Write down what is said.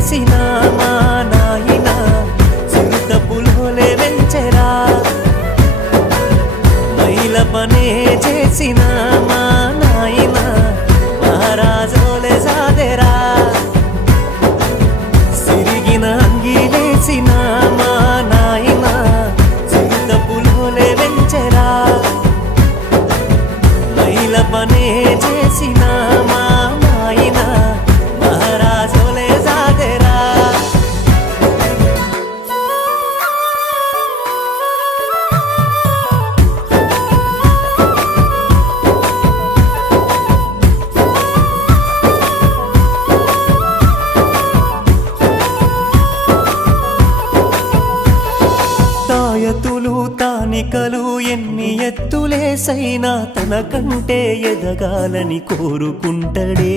చేసిన మా నాయన చిరుత పులోలే వెంచెరా మైల పనే చేసిన మా నాయన మహారాజోలే సాదెరా సిరిగిన అంగిలేసిన మా నాయన చిరుత పులోలే వెంచెరా మైల పనే చేసిన మా నాయన మహారాజోలే సాదెరా తాయతులు తానికలు ఎన్ని ఎత్తులేసైనా తన కంటే ఎదగాలని కోరుకుంటడే